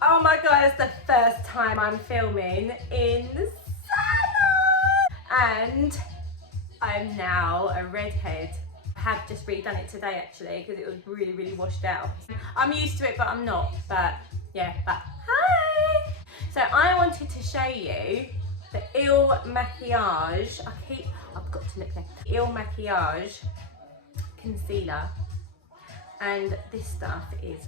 Oh my god, it's the first time I'm filming in the salon! And I'm now a redhead. I have just redone it today actually because it was really, really washed out. I'm used to it, but I'm not. But yeah, but hi! So I wanted to show you the Makiage. I've got to look there. Makiage concealer. And this stuff is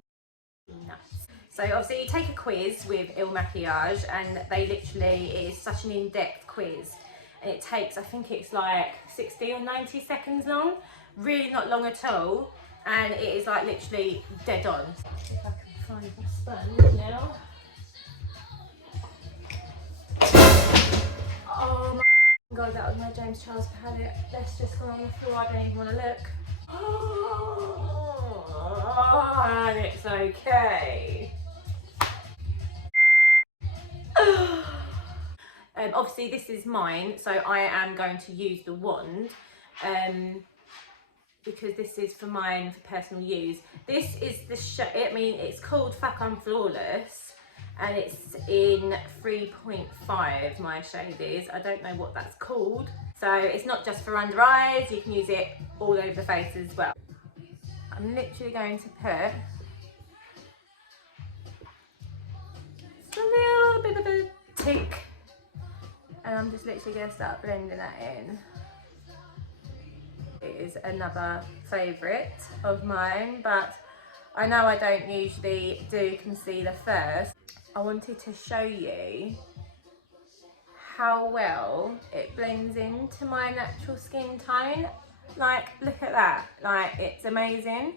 nuts. So obviously you take a quiz with Makiage and they literally, it is such an in-depth quiz. And it takes, I think it's like 60 or 90 seconds long. Really not long at all. And it is like literally dead on. If I can find my sponge now. Oh my god, that was my James Charles palette. Let's just go on the floor, I don't even want to look. Oh, and it's okay. Obviously this is mine, so I am going to use the wand because this is for mine for personal use. This is the it's called Fuck I'm Flawless and it's in 3.5, my shade is. I don't know what that's called. So it's not just for under eyes, you can use it all over the face as well. I'm literally going to put a little bit of a tick. And I'm just literally going to start blending that in. It is another favourite of mine, but I know I don't usually do concealer first. I wanted to show you how well it blends into my natural skin tone. Like, look at that, like it's amazing.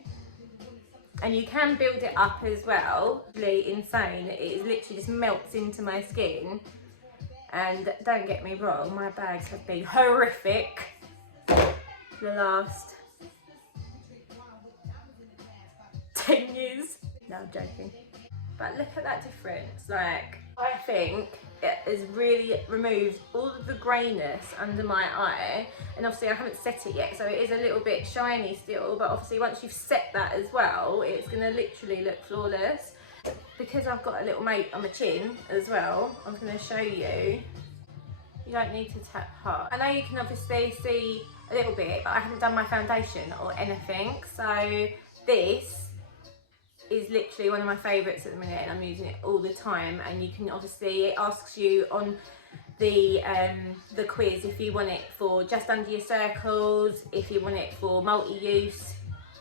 And you can build it up as well. Really insane, it literally just melts into my skin. And don't get me wrong, my bags have been horrific the last 10 years. No, I'm joking. But look at that difference. Like, I think it has really removed all of the greyness under my eye. And obviously I haven't set it yet, so it is a little bit shiny still. But obviously once you've set that as well, it's gonna literally look flawless. Because I've got a little mate on my chin as well, I'm going to show you. You don't need to tap hard. I know you can obviously see a little bit, but I haven't done my foundation or anything. So this is literally one of my favourites at the minute and I'm using it all the time. And you can obviously, it asks you on the quiz if you want it for just under your circles, if you want it for multi-use,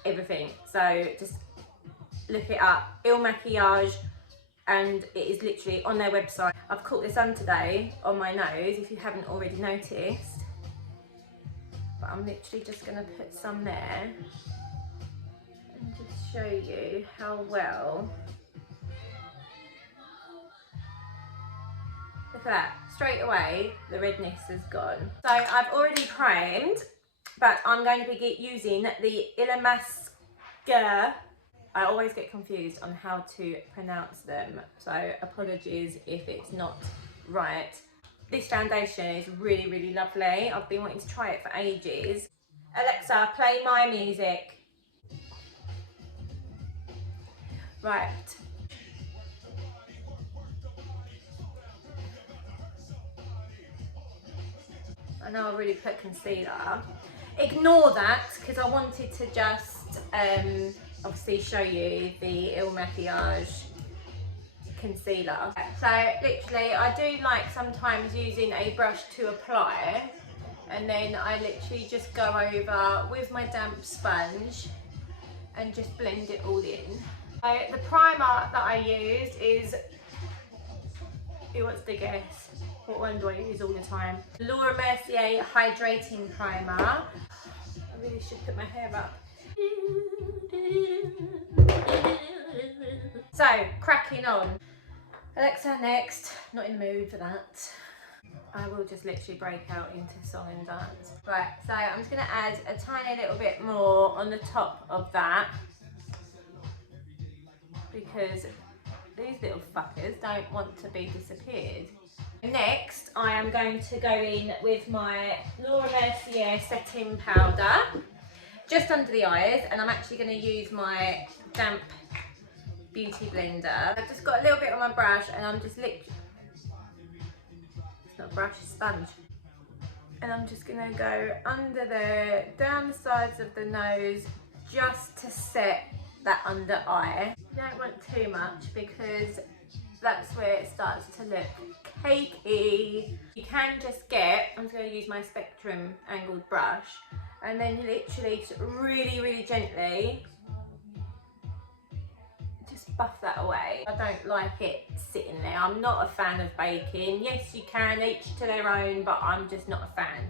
everything. So just look it up, Makiage, and it is literally on their website. I've caught the sun today on my nose, if you haven't already noticed. But I'm literally just going to put some there and just show you how well. Look at that, straight away the redness has gone. So I've already primed, but I'm going to be using the Illamasqua. I always get confused on how to pronounce them, so apologies if it's not right. This foundation is really, really lovely. I've been wanting to try it for ages. Alexa, play my music. Right. I know I really put concealer. Ignore that, because I wanted to just obviously show you the Makiage concealer. So literally I do like sometimes using a brush to apply, and then I literally just go over with my damp sponge and just blend it all in. So the primer that I used is, who wants to guess? What one do I use all the time? Laura Mercier Hydrating Primer. I really should put my hair up. So, cracking on. Alexa, next. Not in the mood for that. I will just literally break out into song and dance. Right, so I'm just going to add a tiny little bit more on the top of that, because these little fuckers don't want to be disappeared. Next, I am going to go in with my Laura Mercier setting powder just under the eyes, and I'm actually going to use my damp beauty blender. I've just got a little bit on my brush and I'm just literally, it's not a brush, it's a sponge. And I'm just gonna go under there, down the sides of the nose, just to set that under eye. You don't want too much because that's where it starts to look cakey. You can just get, I'm just gonna use my Spectrum angled brush, and then literally just really gently just buff that away. I don't like it sitting there. I'm not a fan of baking. Yes, you can, each to their own, but I'm just not a fan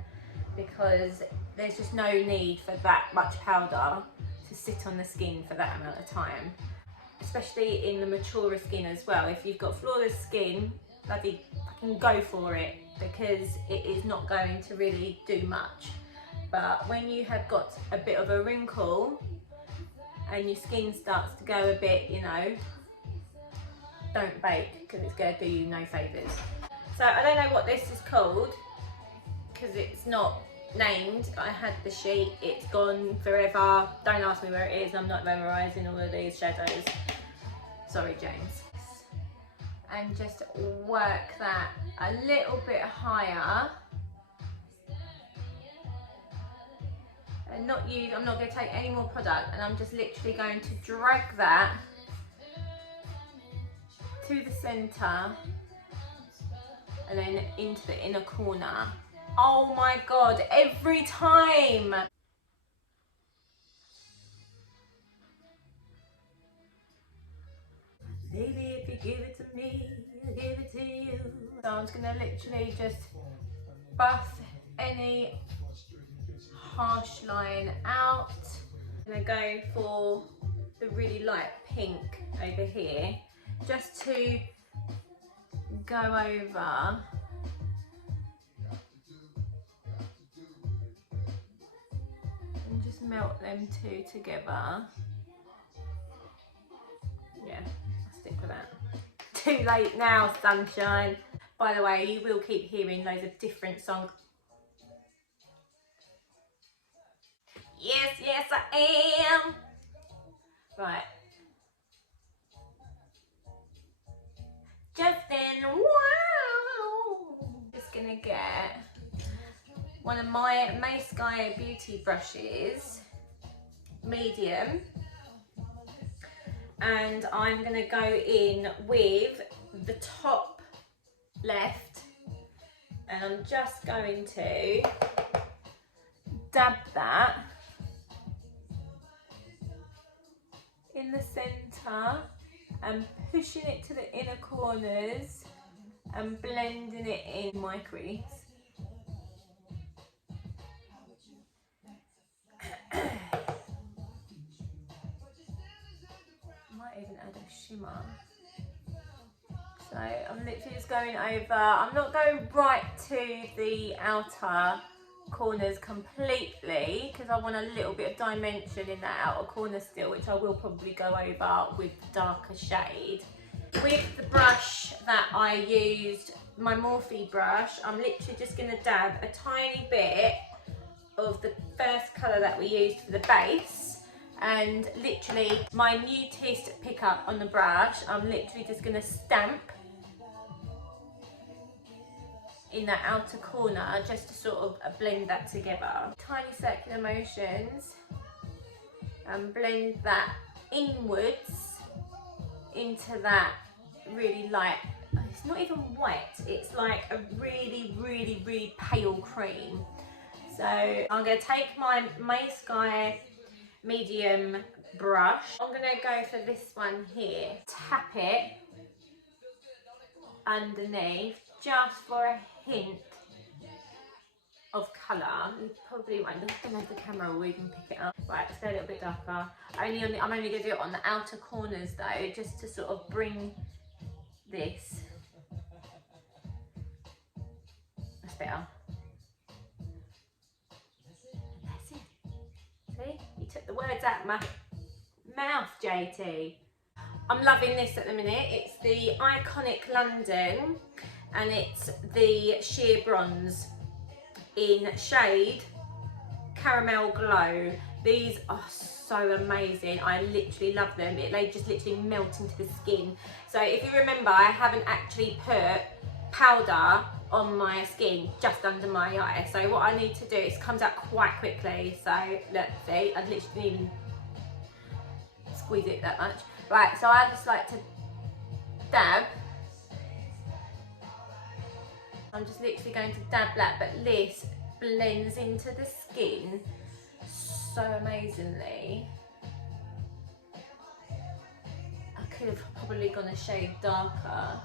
because there's just no need for that much powder to sit on the skin for that amount of time. Especially in the maturer skin as well. If you've got flawless skin, bloody fucking go for it, because it is not going to really do much. But when you have got a bit of a wrinkle and your skin starts to go a bit, you know, don't bake because it's going to do you no favours. So I don't know what this is called because it's not named. I had the sheet, it's gone forever. Don't ask me where it is, I'm not memorising all of these shadows. Sorry, James. And just work that a little bit higher. And I'm not going to take any more product, and I'm just literally going to drag that to the centre and then into the inner corner. Oh my God, every time! Maybe if you give it to me, I'll give it to you. So I'm just gonna literally just buff any harsh line out. I'm gonna go for the really light pink over here, just to go over and just melt them two together. Yeah, I'll stick with that. Too late now, sunshine. By the way, you will keep hearing loads of different songs. Yes, yes, I am. Right. Justin, wow. Just gonna get one of my Makiage beauty brushes, medium. And I'm gonna go in with the top left, and I'm just going to dab that in the centre and pushing it to the inner corners and blending it in my crease. Might even add a shimmer. So I'm literally just going over, I'm not going right to the outer corners completely because I want a little bit of dimension in that outer corner still, which I will probably go over with the darker shade. With the brush that I used, my Morphe brush, I'm literally just going to dab a tiny bit of the first colour that we used for the base, and literally my newest pickup on the brush, I'm literally just going to stamp in that outer corner just to sort of blend that together. Tiny circular motions and blend that inwards into that really light, it's not even white, it's like a really pale cream. So I'm going to take my Makiage medium brush. I'm going to go for this one here. Tap it underneath just for a hint of colour. You probably won't. I don't know if the camera will even pick it up. Right, let's go a little bit darker. I'm only going to do it on the outer corners though, just to sort of bring this. That's better. That's it. See? You took the words out of my mouth, JT. I'm loving this at the minute. It's the Iconic London, and it's the sheer bronze in shade Caramel Glow. These are so amazing. I literally love them. They just literally melt into the skin. So if you remember, I haven't actually put powder on my skin, just under my eye. So what I need to do, it comes out quite quickly. So look, see, I literally didn't even squeeze it that much. Right, so I just like to dab. I'm just literally going to dab that, but this blends into the skin so amazingly. I could have probably gone a shade darker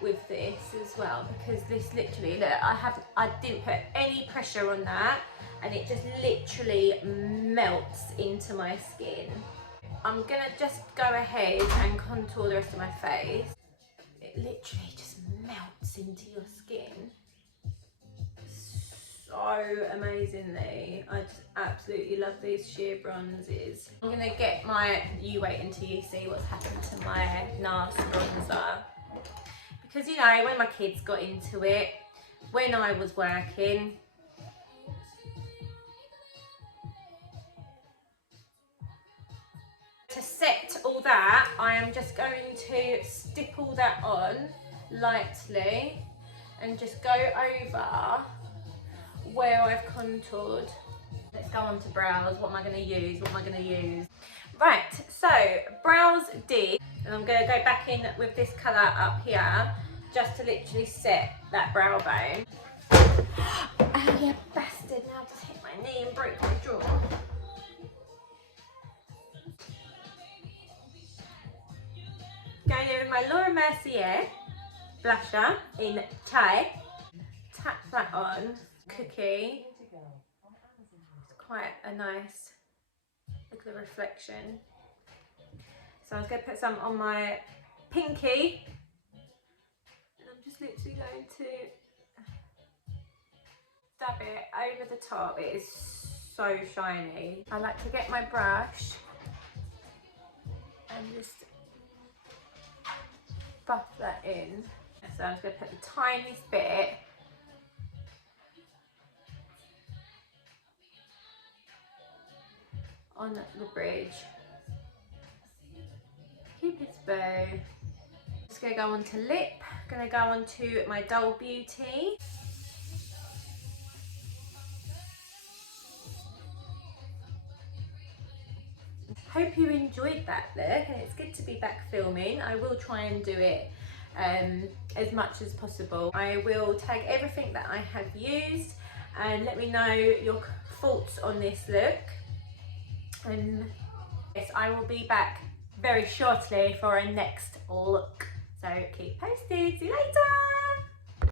with this as well, because this literally, look, I didn't put any pressure on that, and it just literally melts into my skin. I'm gonna just go ahead and contour the rest of my face. It literally just melts into your skin so amazingly. I just absolutely love these sheer bronzes. I'm gonna get my, you wait until you see what's happened to my NARS bronzer. Because you know, when my kids got into it, when I was working, to set all that, I am just going to stipple that on lightly and just go over where I've contoured. Let's go on to brows. What am I going to use? What am I going to use? Right, so brows D, and I'm going to go back in with this colour up here just to literally set that brow bone. Oh, you bastard, now I've just hit my knee and broke my jaw. Going in with my Laura Mercier blusher in Chai. Tap that on. Cookie. It's quite a nice, look at the reflection. So I was going to put some on my pinky. And I'm just literally going to dab it over the top. It is so shiny. I like to get my brush and just buff that in. So I'm just going to put the tiniest bit on the bridge. Cupid's bow. Just going to go on to lip. Going to go on to my Dull Beauty. Hope you enjoyed that look, and it's good to be back filming. I will try and do it as much as possible. I will tag everything that I have used and let me know your thoughts on this look. And yes, I will be back very shortly for a next look. So keep posted. See you later.